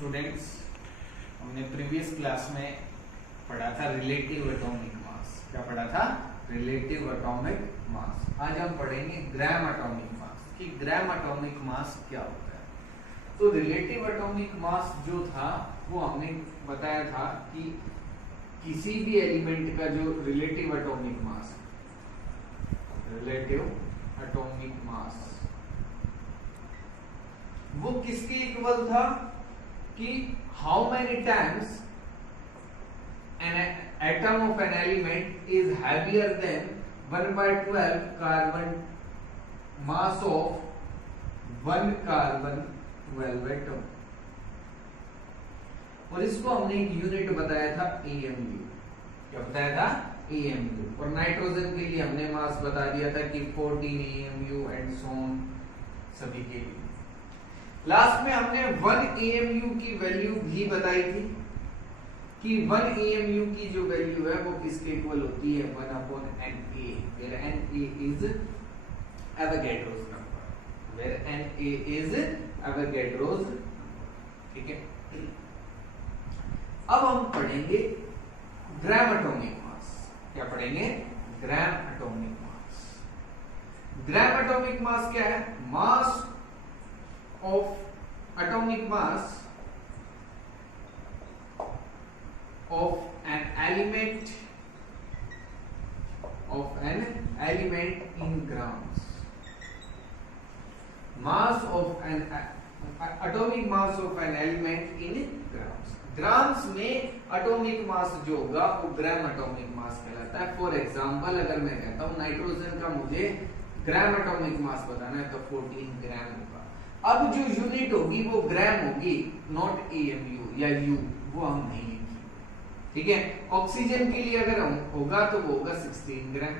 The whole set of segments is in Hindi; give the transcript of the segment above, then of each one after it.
स्टूडेंट्स, हमने प्रीवियस क्लास में पढ़ा था रिलेटिव एटॉमिक मास। क्या पढ़ा था? Relative atomic mass. आज हम पढ़ेंगे ग्राम एटॉमिक मास कि ग्राम एटॉमिक मास क्या होता है। तो रिलेटिव एटॉमिक मास जो था वो हमने बताया था कि किसी भी एलिमेंट का जो रिलेटिव एटॉमिक मास वो किसके इक्वल था कि how many times an atom of an element is heavier than 1/12 carbon mass of 1 carbon 12 atom। और इसको हमने एक यूनिट बताया था AMU। क्या बताया था? AMU। और नाइट्रोजन के लिए हमने मास बता दिया था कि 14 AMU एंड सो ऑन सभी के लिए। लास्ट में हमने 1 AMU की वैल्यू भी बताई थी कि 1 AMU की जो वैल्यू है वो किसके इक्वल होती है? 1/Na, where Na is Avogadro's number, where Na is Avogadro's। ठीक है, अब हम पढ़ेंगे ग्राम एटॉमिक मास। क्या पढ़ेंगे? ग्राम एटॉमिक मास। ग्राम एटॉमिक मास क्या है? Mass of atomic mass of an element in grams। mass of an atomic mass of an element in grams। Grams में एटॉमिक मास जो होगा वो ग्राम एटॉमिक मास कहलाता है। फॉर एग्जांपल अगर मैं कहता हूं नाइट्रोजन का मुझे ग्राम एटॉमिक मास बताना है तो 14 ग्राम होगा। अब जो यूनिट होगी वो ग्राम होगी, नॉट AMU या U, वो हम नहीं। ठीक है, ऑक्सीजन के लिए अगर होगा तो वो होगा 16 ग्राम।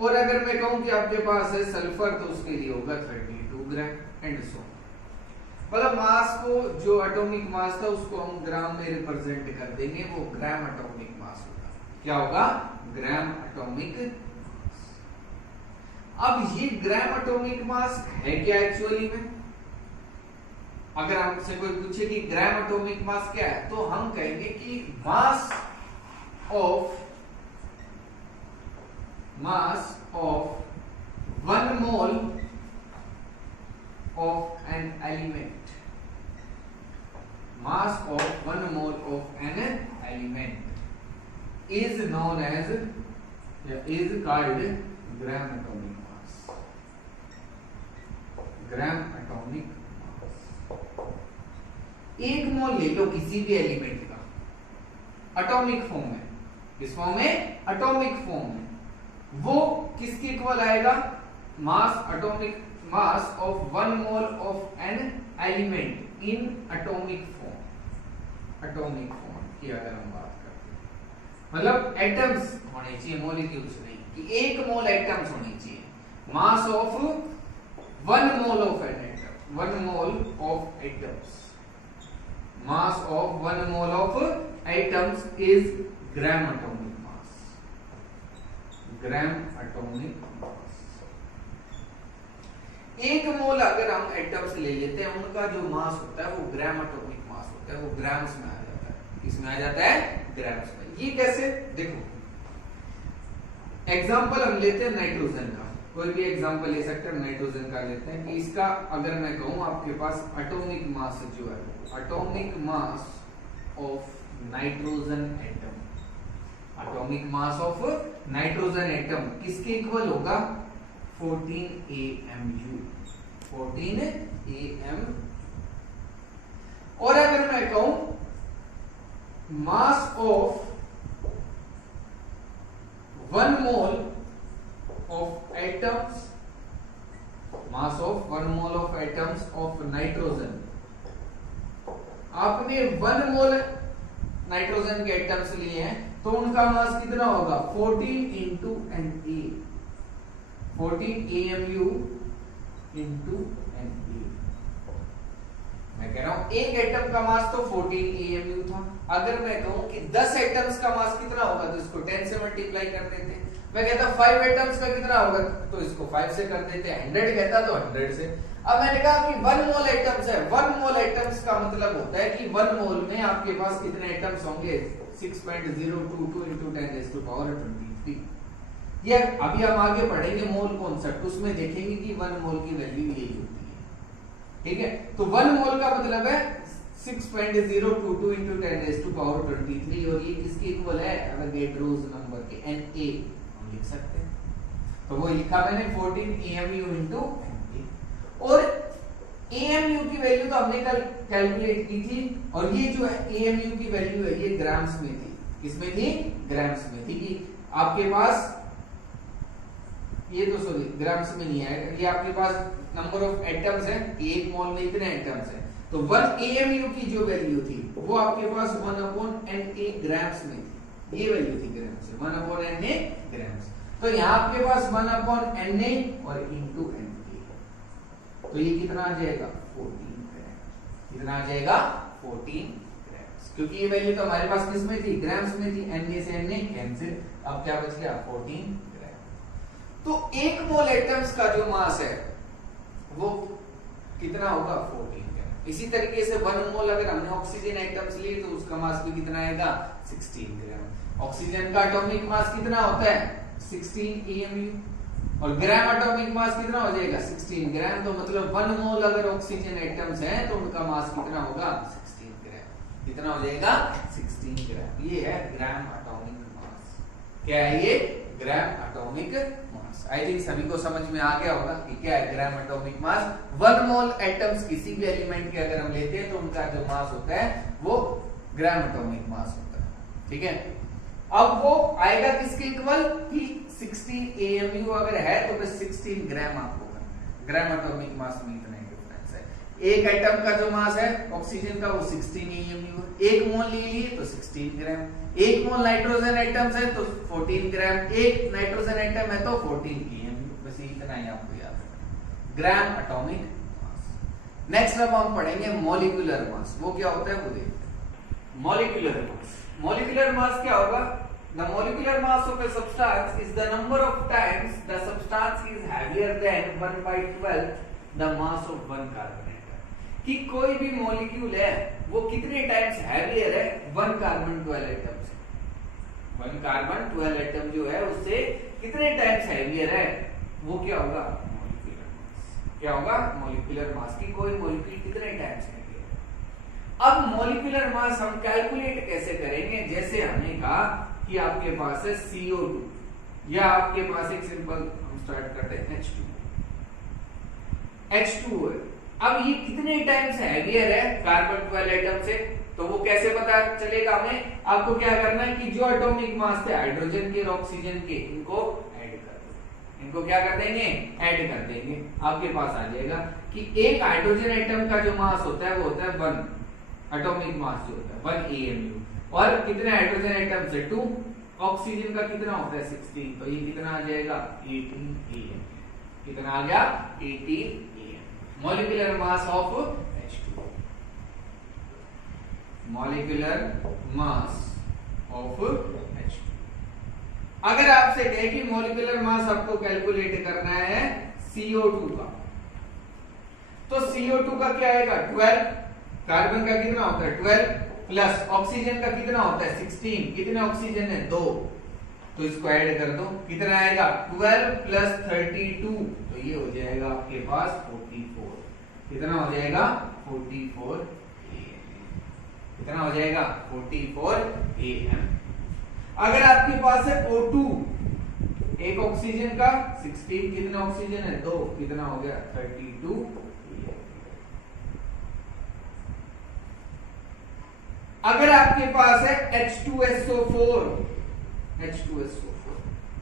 और अगर मैं कहूं कि आपके पास है सल्फर तो उसके लिए होगा 32 ग्राम एंड सो। मतलब मास को, जो एटॉमिक मास था उसको हम ग्राम में रिप्रेजेंट कर देंगे, वो ग्राम एटॉमिक मास होगा। क्या होगा? ग्राम एटॉमिक मास। अब ये ग्राम एटॉमिक मास है क्या एक्चुअली में? अगर हमसे कोई पूछे कि ग्राम एटॉमिक मास क्या है तो हम कहेंगे कि mass of 1 mole of an element, mass of 1 mole of an element is known as या is called gram atomic mass. Gram atomic एक मोल ले लो किसी भी एलिमेंट का एटॉमिक फॉर्म में, किस फॉर्म में? एटॉमिक फॉर्म में, वो किसके इक्वल आएगा? Mass, atomic mass of 1 mole of an element in atomic form. Atomic form की अगर हम बात करते हैं मतलब एटम्स होने चाहिए, मॉलिक्यूल्स नहीं, कि 1 मोल एटम्स होने चाहिए। मास of 1 mole of an atom, 1 mole of atoms, mass of 1 mole of atoms is gram atomic mass। gram atomic mass। 1 मोल अगर हम एटम्स ले लेते हैं उनका जो मास होता है वो ग्राम एटॉमिक मास होता है, वो ग्राम्स में आ जाता है। किसमें आ जाता है? ग्राम्स में। ये कैसे? देखो एग्जांपल हम लेते हैं नाइट्रोजन का, कोई भी एग्जांपल ले सकते हैं, नाइट्रोजन का लेते हैं कि इसका अगर मैं कहूं आपके पास एटॉमिक मास जो है, atomic mass of nitrogen atom, atomic mass of nitrogen atom किसके इक्वल होगा? 14 AMU, 14 AM। और अगर मैं कहूं मास of 1 mole of atoms, mass of 1 mole of atoms of nitrogen, आपने 1 मोल नाइट्रोजन के एटम्स लिए हैं तो उनका मास कितना होगा? 14 into Na, 14 AMU into Na। मैं कह रहा हूं एक एटम का मास तो 14 AMU था। अगर मैं कहूं कि 10 एटम्स का मास कितना होगा तो इसको 10 से मल्टीप्लाई कर देते हैं, मैं कहता 5 एटम्स का कितना होगा, तो इसको 5 से कर देते हैं, 100 कहता तो 100 से। अब मैंने कहा कि 1 मोल एटम्स है, 1 मोल एटम्स का मतलब होता है कि 1 मोल में आपके पास कितने एटम्स होंगे, 6.022 into 10⁻23। ये अभी हम आगे पढ़ेंगे मोल कॉन्सेप्ट, उसमें देखेंगे कि 1 मोल की वैल्यू यही होती है, ठीक है। तो 1 मोल का मतलब है 6.022 into 10⁻23 और ये किसके इक्वल है, एवोगैड्रोस नंबर के, Na हम लिख सकते हैं। तो वो लिखा मैंने 14 AMU into Na, और AMU की वैल्यू तो हमने कल कैलकुलेट की थी, और ये जो है AMU की वैल्यू है ये ग्राम्स में थी, किसमें थी, ग्राम्स में थी। कि आपके पास ये तो सॉरी ग्राम्स में नहीं आएगा, ये आपके पास नंबर ऑफ एटम्स है, एक मोल में इतने एटम्स हैं, तो 1 AMU की जो वैल्यू थी वो आपके पास 1/Na ग्राम्स में थी, ये वैल्यू थी ग्राम्स में, 1/Na ग्राम्स। तो यहाँ आपके पास 1/Na और इनटू Na, तो ये कितना आ जाएगा 14 ग्राम, कितना आ जाएगा 14 ग्राम्स, क्योंकि ये वैल्यू तो हमारे पास किस में थी, ग्राम्स में थी, Na से Na कैंसिल, अब क्या बच गया 14 ग्राम। तो एक मोल एटम्स का जो मास है वो कितना होगा 14 ग्राम। इसी तरीके से 1 मोल अगर हमने ऑक्सीजन एटम्स लिए तो उसका मास भी कितना आएगा 16 ग्राम। ऑक्सीजन का एटॉमिक मास कितना होता है 16 AMU, और ग्राम एटॉमिक मास कितना हो जाएगा 16 ग्राम। तो मतलब 1 मोल अगर ऑक्सीजन एटम्स हैं तो उनका मास कितना होगा 16 ग्राम, कितना हो जाएगा 16 ग्राम। ये है ग्राम एटॉमिक मास। क्या है ये, ग्राम एटॉमिक मास। आई थिंक सभी को समझ में आ गया होगा कि क्या है ग्राम एटॉमिक मास। 1 मोल एटम्स किसी भी एलिमेंट के अगर हम लेते हैं तो उनका जो मास होता है वो ग्राम एटॉमिक मास होता है, ठीक है। अब वो आएगा किसके इक्वल कि 16 AMU अगर है तो फिर 16 ग्राम आपको करना है। ग्राम एटॉमिक मास में इतना ही डिफरेंस है। एक एटम का जो मास है ऑक्सीजन का वो 16 AMU, एक मोल ले लिए तो 16 ग्राम, एक मोल नाइट्रोजन एटम्स है तो 14 ग्राम, एक नाइट्रोजन एटम है तो 14 AMU, बस इतना ही आपको याद रखना, ग्राम एटॉमिक मास। नेक्स्ट अब हम पढ़ेंगे मॉलिक्यूलर मास, वो क्या होता है वो देखते हैं। मॉलिक्यूलर मास, मॉलिक्यूलर मास क्या होगा, the molecular mass of a substance is the number of times the substance is heavier than 1/12 the mass of one carbon atom। कि कोई भी मॉलिक्यूल है वो कितने टाइम्स हैवियर है 1 कार्बन 12 एटम से, 1 कार्बन 12 एटम जो है उससे कितने टाइम्स हैवियर है, वो क्या होगा मॉलिक्यूलर मास। क्या होगा मॉलिक्यूलर मास, की कोई मॉलिक्यूल कितने टाइम्स हैवियर है। अब मॉलिक्यूलर मास हम कैलकुलेट कैसे करेंगे, जैसे हमने कहा कि आपके पास है CO2 या आपके पास एक सिंपल हम स्टार्ट करते हैं H2 है। अब ये कितने टाइम्स हैवियर है कार्बन 12 एटम से, तो वो कैसे पता चलेगा हमें, आपको क्या करना है कि जो एटॉमिक मास थे हाइड्रोजन के और ऑक्सीजन के इनको ऐड कर दो, इनको क्या कर देंगे ऐड कर देंगे। आपके पास आ जाएगा कि एक हाइड्रोजन एटम का जो मास होता है वो होता है 1 एटॉमिक मास जो होता है 1 AMU, और कितने हाइड्रोजन एटम से 2, ऑक्सीजन का कितना होता है 16, तो ये कितना आ जाएगा 18 AM, कितना आ गया 18 AM। Molecular mass of H2, molecular mass of H2। अगर आपसे कहे कि मॉलिक्यूलर मास आपको कैलकुलेट करना है CO2 का, तो CO2 का क्या आएगा 12, कार्बन का कितना होता है 12 प्लस ऑक्सीजन का कितना होता है 16, कितने ऑक्सीजन है 2, तो इसको ऐड कर दो, कितना आएगा 12 प्लस 32, तो ये हो जाएगा आपके पास 44, कितना हो जाएगा 44 AM, कितना हो जाएगा 44 AM। अगर आपके पास है O2, एक ऑक्सीजन का 16, कितने ऑक्सीजन है 2, कितना हो गया 32। अगर आपके पास है H2SO4,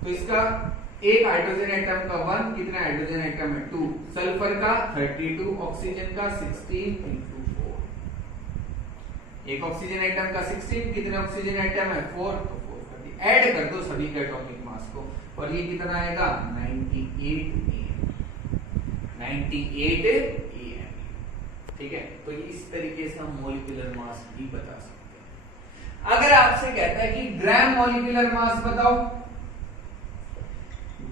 तो इसका एक हाइड्रोजन एटम का 1, कितना हाइड्रोजन एटम है 2, सल्फर का 32, ऑक्सीजन का 16 into 4, एक ऑक्सीजन एटम का 16, कितने ऑक्सीजन एटम है 4, तो 4 कर दिया, ऐड कर दो सभी के एटॉमिक मास को, और ये कितना आएगा 98 AM, 98 AM, ठीक है। तो इस तरीके से हम मॉलिक्यूलर मास भी बता सकते हैं। अगर आपसे कहता है कि ग्राम मॉलिक्यूलर मास बताओ,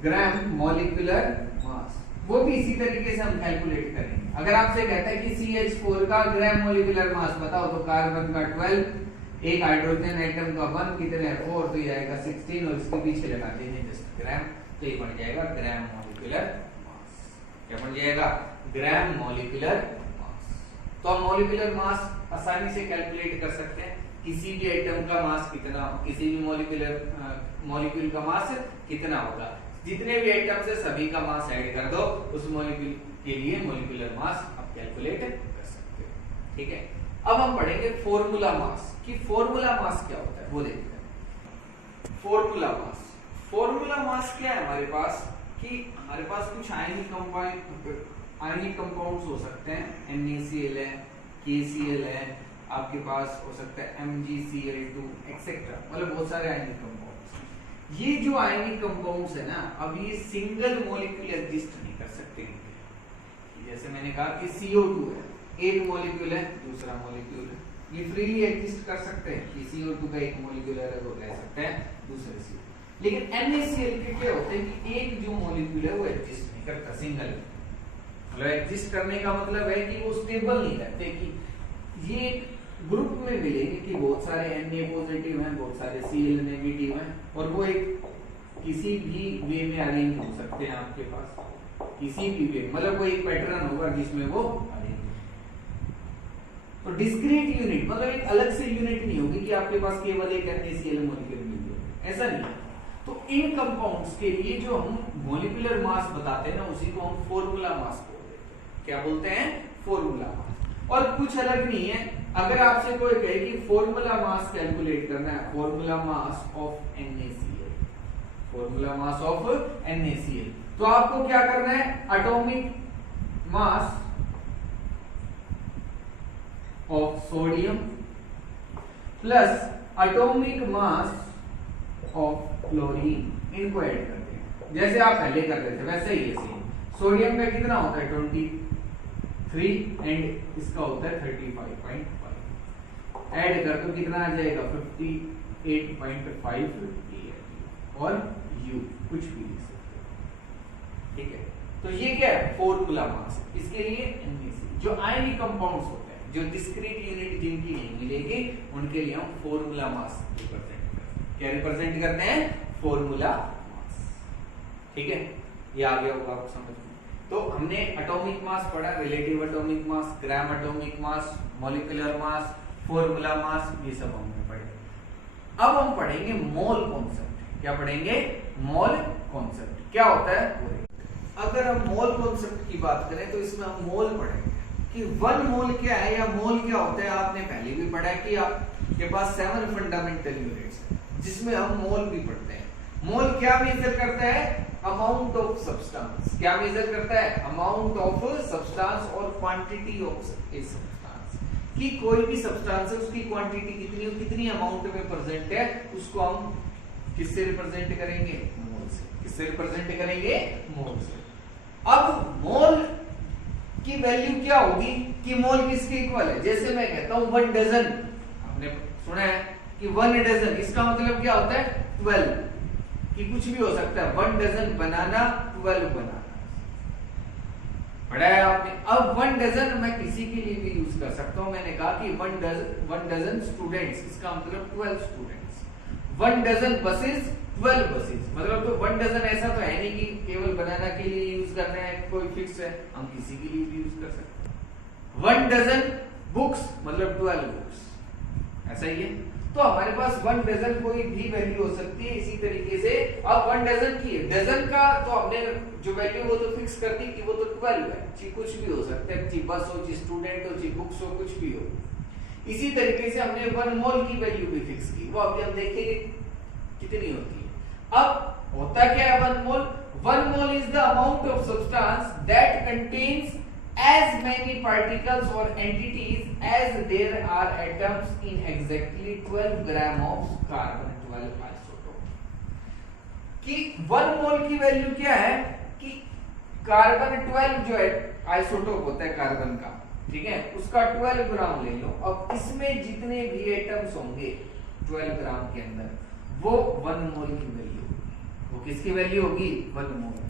ग्राम मॉलिक्यूलर मास, वो भी इसी तरीके से हम कैलकुलेट करेंगे। अगर आपसे कहता है कि CH4 का ग्राम मॉलिक्यूलर मास बताओ, तो कार्बन का 12, एक हाइड्रोजन एटम का 1 कितने है 4, तो ये आएगा 16 और इसके पीछे लगाते हैं जस्ट ग्राम, तो ये बन जाएगा ग्राम मॉलिक्यूलर मास। क्या बन जाएगा? Gram molecular mass. तो हम मॉलिक्यूलर मास आसानी से कैलकुलेट कर सकते हैं। किसी भी आइटम का मास कितना, किसी भी मॉलिक्यूल का मास कितना होगा, जितने भी आइटम्स है सभी का मास ऐड कर दो, उस मॉलिक्यूल के लिए मॉलिक्यूलर मास आप कैलकुलेट कर सकते हो। ठीक है, अब हम पढ़ेंगे फॉर्मूला मास, कि फॉर्मूला मास क्या होता है वो देखते हैं। फॉर्मूला मास, फॉर्मूला मास क्या है हमारे पास, कि हमारे पास कुछ आयनिक कंपाउंड्स हो सकते हैं, NaCl है, KCl है, आपके पास हो सकता है MgCl2 एक्सेट्रा, मतलब बहुत सारे आयनिक कंपाउंड्स। ये जो आयनिक कंपाउंड्स है ना, अब ये सिंगल मॉलिक्यूल एग्जिस्ट नहीं कर सकते। जैसे मैंने कहा कि CO2 है, एक मॉलिक्यूल है, दूसरा मॉलिक्यूल है, ये फ्रीली एग्जिस्ट कर सकते हैं कि CO2 का एक मॉलिक्यूल है वो रह सकता है दूसरे से। लेकिन NaCl के क्या होते हैं कि एक जो मॉलिक्यूल है वो एग्जिस्ट नहीं करता सिंगल, मतलब एग्जिस्ट करने का मतलब है कि वो स्टेबल नहीं रहते, कि ये ग्रुप में मिलेंगे कि बहुत सारे Na पॉजिटिव हैं, बहुत सारे Cl नेगेटिव हैं, और वो एक किसी भी वे में अरेंज हो सकते हैं आपके पास, किसी भी वे, मतलब कोई एक पैटर्न होगा जिसमें वो अरेंज हो। तो डिस्क्रीट यूनिट मतलब एक अलग से यूनिट नहीं होगी कि आपके पास केवल एक NaCl मॉलिक्यूल मिल जाए, ऐसा नहीं। तो इन कंपाउंड्स के लिए जो हम मॉलिक्यूलर मास बताते हैं ना, उसी को हम फॉर्मूला मास बोलते हैं। क्या बोलते हैं? Formula mass. और कुछ अलग नहीं है, अगर आपसे कोई कहे कि फॉर्मूला मास कैलकुलेट करना है, formula mass of NaCl, formula mass of NaCl, तो आपको क्या करना है? Atomic mass of sodium plus atomic mass of chlorine, इनको ऐड करते हैं। जैसे आप पहले कर रहे थे वैसे ही है सेम। सोडियम का कितना होता है 23 एंड इसका होता है 35.5, ऐड कर तो कितना आ जाएगा 58.5 और U कुछ भी लिख सकते हो। ठीक है, तो ये क्या है? Formula mass. इसके लिए NaCl जो आयनिक कंपाउंड्स होते हैं, जो डिस्क्रीट यूनिट जिनकी नहीं मिलेगी, उनके लिए हम फॉर्मूला मास रिप्रेजेंट करते हैं। क्या रिप्रेजेंट करते हैं? Formula mass. ठीक है, ये आ गया होगा आपको समझ में। तो हमने एटॉमिक मास पढ़ा, relative atomic mass, gram atomic मास, मॉलिक्यूलर मास, फॉर्मूला मास, ये सब हमने पढ़े। अब हम पढ़ेंगे मोल कॉन्सेप्ट। क्या पढ़ेंगे? Mole concept. क्या होता है? अगर हम मोल कॉन्सेप्ट की बात करें तो इसमें हम मोल पढ़ेंगे कि 1 मोल क्या है या मोल क्या होता है। आपने पहले भी पढ़ा है कि आपके पास 7 फंडामेंटल यूनिट्स हैं, जिसमें हम मोल भी पढ़ते हैं। मोल क्या मेजर करता है? Amount of substance. क्या मेजर करता है? अमाउंट ऑफ सब्सटेंस और क्वांटिटी ऑफ ए सब्सटेंस, कि कोई भी सब्सटेंस है उसकी क्वांटिटी कितनी, कितनी अमाउंट में प्रेजेंट है, उसको हम किससे रिप्रेजेंट करेंगे? मोल से। किससे रिप्रेजेंट करेंगे? मोल से। अब मोल की वैल्यू क्या होगी कि मोल किसके इक्वल है? जैसे मैं कहता हूं 1 डजन, आपने सुना है कि 1 डजन, इसका मतलब क्या होता है? 12, कि कुछ भी हो सकता है। 1 डजन बनाना, 12 बनाना, पढ़ा है आपने। अब 1 डजन मैं किसी के लिए भी यूज कर सकता हूं। मैंने कहा कि 1 डजन स्टूडेंट्स, इसका मतलब 12 स्टूडेंट्स। 1 डजन बसेस, 12 बसेस, मतलब तो 1 डजन ऐसा तो है नहीं कि केवल बनाना के लिए यूज करना है, कोई फिक्स है, हम किसी के लिए भी यूज कर सकते हैं। 1 डजन बुक्स मतलब 12 बुक्स, ऐसा ही है। तो हमारे पास 1 डजन कोई भी वैल्यू हो सकती है। इसी तरीके से अब 1 डजन की है, डजन का तो हमने जो वैल्यू वो तो फिक्स कर दी कि वो तो 12 है, चाहे कुछ भी हो सकता है, चाहे बस हो, चाहे स्टूडेंट हो, चाहे बुक्स हो, कुछ भी हो। इसी तरीके से हमने 1 मोल की वैल्यू भी फिक्स की, वो अभी हम देखेंगे कितनी होती है। अब होता क्या है 1 मोल? 1 mole is the amount of substance that contains as many particles or entities as there are atoms in exactly 12 gram of carbon 12 isotope। कि 1 मोल की वैल्यू क्या है कि कार्बन 12 जो है आइसोटोप होता है कार्बन का, ठीक है, उसका 12 ग्राम ले लो। अब इसमें जितने भी एटम्स होंगे 12 ग्राम के अंदर, वो 1 मोल की वैल्यू। वो किसकी वैल्यू होगी 1 मोल की।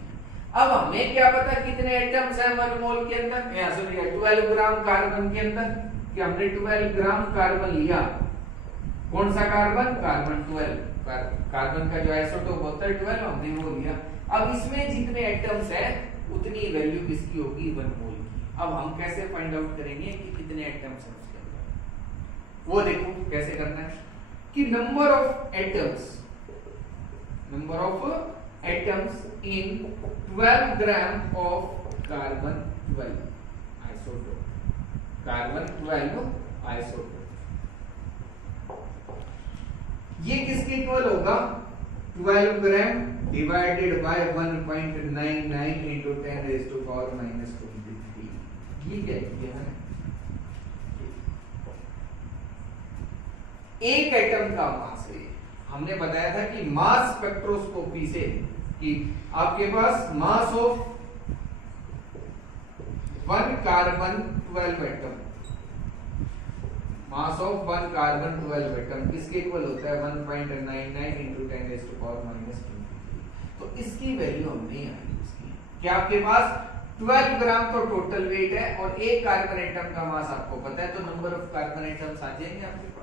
अब हमें क्या पता कितने एटम्स हैं 1 मोल के अंदर, यहाँ से लिया 12 ग्राम कार्बन के अंदर, कि हमने 12 ग्राम कार्बन लिया। कौन सा कार्बन? कार्बन 12, कार्बन का जो आइसोटोप होता है 12, हमने वो लिया। अब इसमें जितने एटम्स हैं उतनी वैल्यू किसकी होगी 1 मोल की। अब हम कैसे फाइंड आउट करेंगे कि कितने एटम्स हैं उसके अंदर, वो देखो कैसे करना है कि number of atoms in 12 gram of carbon 12 isotope, ये किसके इक्वल होगा? 12 gram divided by 1.99 into 10 raised to power minus 23, ये क्या किया है? एक एटम का मास है। हमने बताया था कि मास स्पेक्ट्रोस्कोपी से कि आपके पास mass of 1 carbon 12 atom, mass of 1 carbon 12 atom किसके इक्वल होता है? 1.99 into 10 raised to power minus 23। तो इसकी वैल्यू हमने यहाँ यूज की कि आपके पास 12 ग्राम तो टोटल वेट है और एक कार्बन एटम का मास आपको पता है, तो नंबर ऑफ कार्बन एटम्स आ जाएंगे आपके पास।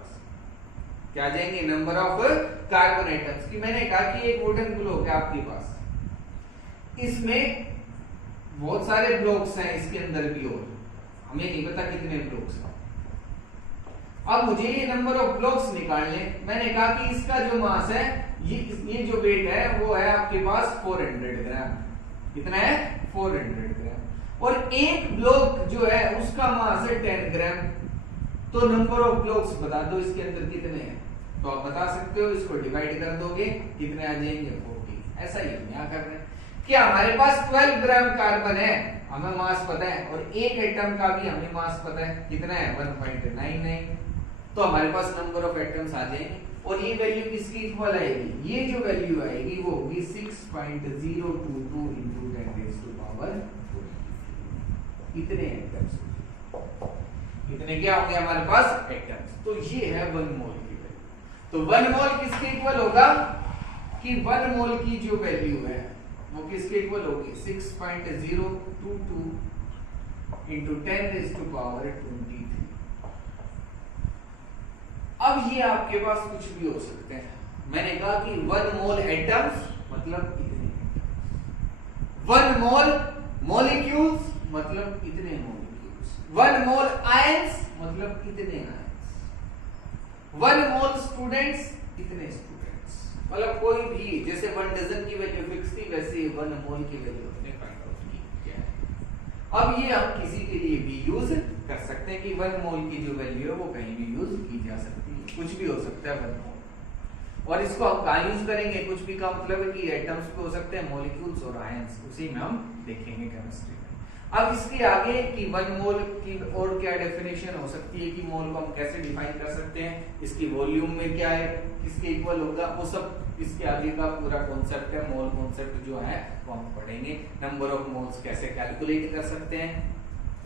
क्या जाएंगे? Number of carbon atoms. की मैंने कहा कि एक वुडन ब्लॉक है आपके पास, इसमें बहुत सारे ब्लॉक्स हैं इसके अंदर भी, और हमें नहीं पता कितने ब्लॉक्स हैं। अब मुझे ये नंबर ऑफ ब्लॉक्स निकालने, मैंने कहा कि इसका जो मास है, ये जो वेट है वो है आपके पास 400 ग्राम। कितना है? 400 ग्राम। और एक ब्लॉक जो है उसका मास है 10 ग्राम। तो नंबर ऑफ ब्लॉक्स बता दो इसके अंदर कितने हैं, तो आप बता सकते हो, इसको डिवाइड कर दोगे कितने आ जाएंगे? 40। ऐसा ही हम यहाँ कर रहे हैं कि हमारे पास 12 ग्राम कार्बन है, हमें मास पता है, और एक एटम का भी हमें मास पता है, कितना है? 1.99। तो हमारे पास नंबर ऑफ एटम्स आ जाएंगे, और ये वैल्यू किसकी इक्वल आएगी? ये जो वैल्यू आएगी वो होगी 6.022 into 10 raised to power 20। इतने एटम्स, इतने क्या होंगे हमारे पास? एटम्स। तो ये है 1 मोल की वैल्यू। तो 1 मोल किसके इक्वल होगा? कि 1 मोल की जो वैल्यू है वो किसके इक्वल होगी? 6.022 into 10 raised to power 23। अब ये आपके पास कुछ भी हो सकते हैं। मैंने कहा कि 1 मोल एटम्स मतलब इतने, 1 मोल मॉलिक्यूल्स मतलब इतने मॉलिक्यूल्स, 1 मोल आयंस मतलब इतने आयंस, 1 मोल स्टूडेंट्स इतने स्टूडेंट्स। मतलब कोई भी, जैसे 1 डजन की वैल्यू फिक्स थी, वैसे 1 मोल की वैल्यू हमने फाइंड आउट की क्या है। अब ये हम किसी के लिए भी यूज कर सकते हैं कि 1 मोल की जो वैल्यू है वो कहीं भी यूज की जा सकती है, कुछ भी हो सकता है 1 मोल। और इसको हम कहाँ यूज करेंगे? कुछ भी का मतलब है कि एटम्स पे हो सकते हैं, मॉलिक्यूल्स और आयंस, उसी में हम देखेंगे केमिस्ट्री में। अब इसके आगे कि 1 मोल की और क्या डेफिनेशन हो सकती है, कि मोल को हम कैसे डिफाइन कर सकते हैं, इसकी वॉल्यूम में क्या है, किसके इक्वल होगा, वो सब इसके आगे का पूरा कॉन्सेप्ट है। मोल कॉन्सेप्ट जो है वो हम पढ़ेंगे। नंबर ऑफ मोल्स कैसे कैलकुलेट कर सकते हैं,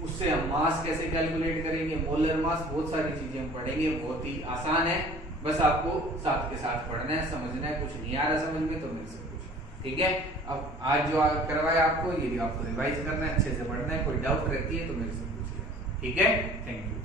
उससे हम मास कैसे कैलकुलेट करेंगे, मोलर मास, बहुत सारी चीजें हम पढ़ेंगे। बहुत ही आसान है, बस आपको साथ के साथ पढ़ना है, समझना है। कुछ नहीं आ रहा समझ में तो मेरे से पूछो, ठीक है। अब आज जो करवाया आपको, ये आपको रिवाइज करना है, अच्छे से पढ़ना है। कोई डाउट रहती है तो मेरे से पूछिए, ठीक है। Thank you.